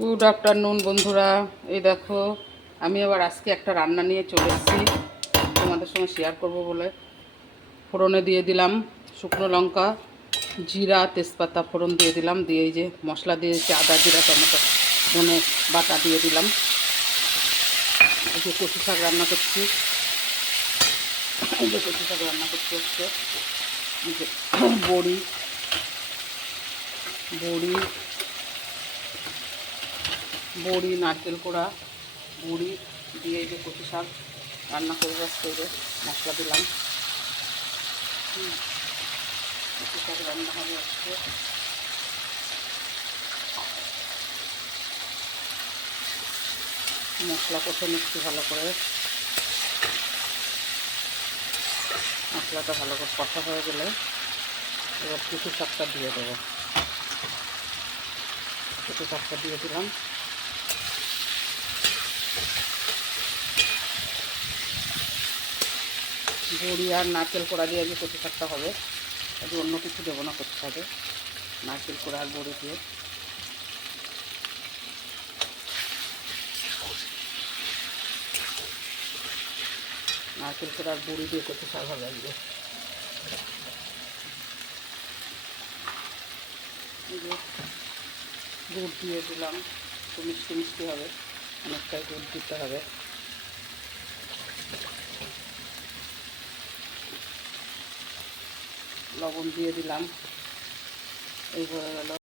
Good afternoon বন্ধুরা। এই দেখো, আমি আবার আজকে একটা রান্না নিয়ে চলে এসেছি। তোমাদের সঙ্গে শেয়ার করব বলে। ফোড়নে দিয়ে দিলাম শুকনো লঙ্কা, জিরা, তেজপাতা ফোড়ন দিয়ে দিলাম। দিয়ে এই যে মশলা দিয়েছি, আদা, জিরা, টমেটো, ধনে বাটা দিয়ে দিলাম। এই যে কচু শাক রান্না করছি। এই যে কচু শাক রান্না করছি হচ্ছে বড়ি বড়ি বড়ি, নারকেল কোড়া, বড়ি দিয়ে যে কচু শাক রান্না করে রস করে মশলা দিলাম। কচু শাক রান্না হবে আজকে। মশলা কষে নিচ্ছি ভালো করে। মশলাটা ভালো করে কষা হয়ে গেলে এবার কচু শাকটা দিয়ে দেবো। কচু শাকটা দিয়ে দিলাম। বড়ি আর নারকেল কোড়া দিয়ে আজকে কচু শাকটা হবে। আজকে অন্য কিছু দেবো না, করতে হবে। নারকেল কোড়া আর বড়ি দিয়ে। নারকেল কোড়া আর বড়ি দিয়ে কচু শাক হবে আজকে। গুড় দিয়ে দিলাম। একটু মিষ্টি মিষ্টি হবে। অনেকটাই গুড় দিতে হবে। লবণ দিয়ে দিলাম। এই হয়ে গেল।